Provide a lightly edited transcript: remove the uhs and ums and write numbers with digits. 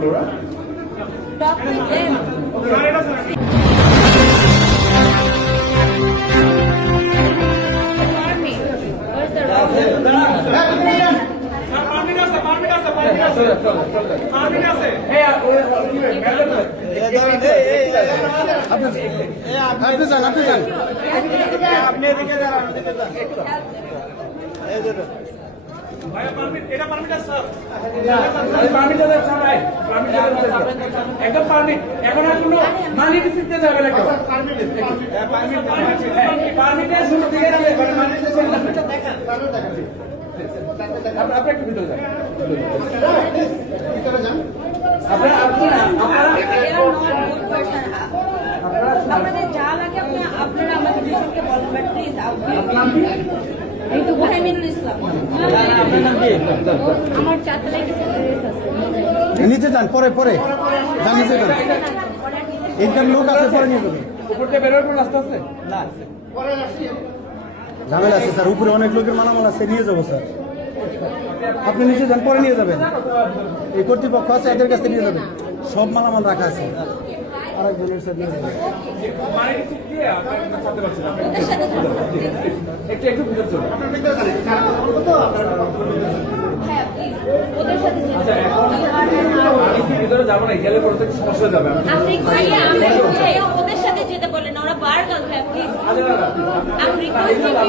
বললো ওরা? Talk with them. Permit. What's the wrong? আপনি যান ভাইয়া পারমিট, এটা পারমিট আছে স্যার। পারমিট আছে স্যার ভাই। পারমিট আছে একদম পারমিট। এখন আর কোনো মানি রিসিপ্টে যাবে না কেউ। পারমিট পারমিটে শুরু থেকে যাবে মানি রিসিপ্টে দেখেন। আপনি একটু ভিতরে যান। আপনারা They are not good person. আপনাদের যা লাগে আপনারা আমাদের দুজনকে বলবেন, বাট প্লিজ এই তো ওহাইমিনুল ইসলাম। আমার চাতলায় কিছু ড্রেস আছে। নিচে যান, পরে যান, নিচে যান। এইখানে লোক আছে, পরে নিয়ে যাবেন। উপর দিয়ে বেরোয় কোনো রাস্তা আছে? না। ঝামেলা আছে স্যার, উপরে অনেক লোকের মালামাল আছে, নিয়ে যাবো স্যার। আপনি নিচে যান, পরে নিয়ে যাবেন। এই কর্তৃপক্ষ আছে, এদের কাছে নিয়ে যাবেন। সব মালামাল রাখা আছে। আরেকজনের স্যার নিয়ে যাবেন। মানি রিসিপ্ট দিয়ে আপনারা ছাড়তে পারছেন না। ওদের সাথে একটু ভিতরে চলুন। হ্যাঁ প্লিজ ওদের সাথে আচ্ছা, এখন আমি কি ভিতরে যাবো না, গেলে পরে তো একটু সমস্যা হয়ে যাবে। আপনি ওদের সাথে যেতে বলেন, ওরা বার গাল খায় প্লিজ। আচ্ছা, আমি রিকোয়েস্ট করছি